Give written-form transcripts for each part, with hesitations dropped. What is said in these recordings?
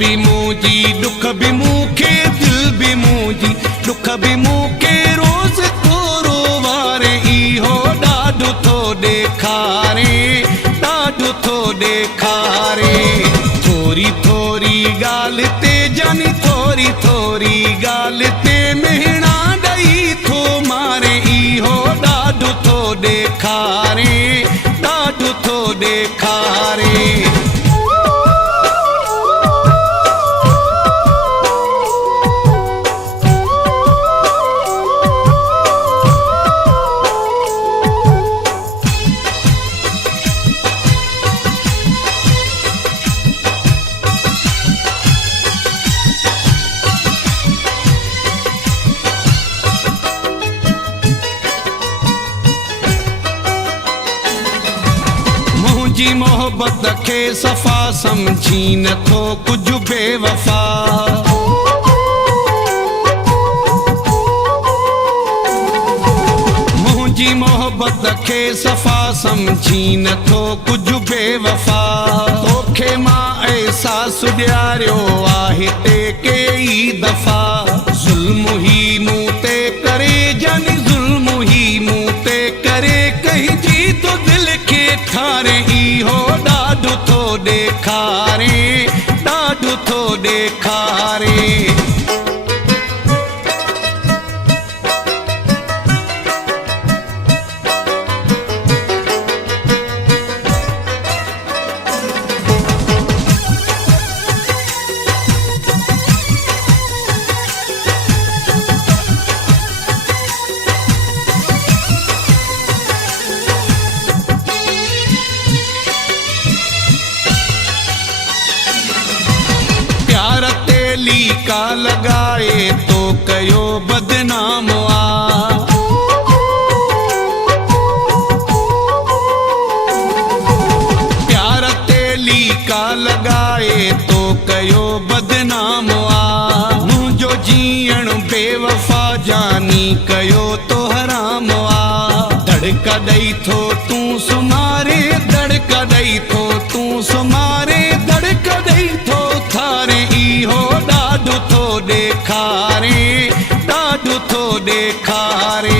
बि मुंहिंजी दुख बि मूंखे दिल बि मुंहिंजी दुख बि मूंखे रोज़ थोरो वारे इहो ॾाढो थो ॾेखारे ॾाढो थो ॾेखारे थोरी थोरी ॻाल्हि ते जानी थोरी थोरी ॻाल्हि ते मेहणा ॾेई थो मारे इहो ॾाढो थो ॾेखारे ॾाढो थो ॾेखारे मुंहिंजी मोहबत खे सफ़ा सम्झी नथो कुझु बेवफ़ा मुंहिंजी मोहबत खे सफ़ा सम्झी नथो कुझु बेवफ़ा तोखे मां एहसास ॾियारियो आहे टे कई दफ़ा ज़ुल्म ही मूं ते करे जानी ज़ुल्म ही मूं ते करे कंहिंजी तो दिलि खे खारे इहो ॾाढो थो ॾेखारे ॾाढो थो ॾेखारे प्यार ते लीका लगाए तो कयो बदनाम प्यार ते लीका लगाए तो कयो बदनाम मुंहिंजो जीअण बेवफ़ा जानी कयो तो हराम धड़का ॾेई थो तूं सुमारे धड़का ॾेई थो तूं सुमारे धड़का ॾेई थो थारे इहो ॾाढो थो ॾेखारे ॾाढो थो ॾेखारे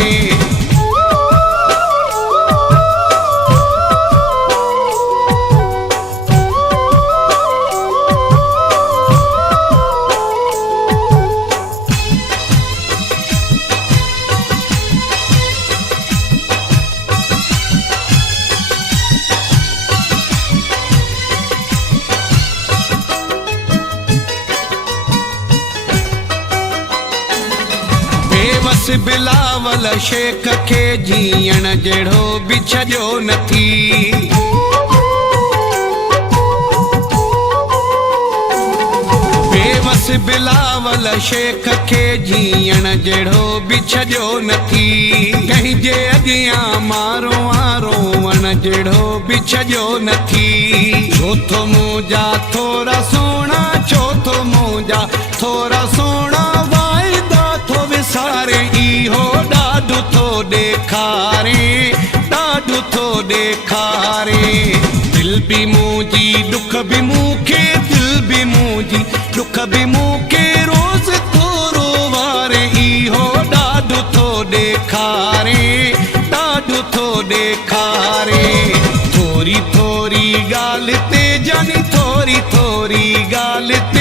बेवस बिलावल शेख खे जीअण जहिड़ो बि छॾियो नथी बेवस बिलावल शेख खे जीअण जहिड़ो बि छॾियो नथी कंहिंजे अॻियां मारो रोवण जहिड़ो बि छॾियो नथी छो थो मुंहिंजा थोरा सोणा छो थो मुंहिंजा थोरा सोणा वाइदा थो विसारे इहो ॾाढो थो ॾेखारे ॾाढो थो ॾेखारे दिल बि मुंहिंजी दुख बि मूंखे दिल बि मुंहिंजी दुख बि मूंखे रोज़ थोरो वारे इहो ॾाढो थो ॾेखारे ॾाढो थो ॾेखारे थोरी थोरी ॻाल्हि ते जानी थोरी थोरी ॻाल्हि ते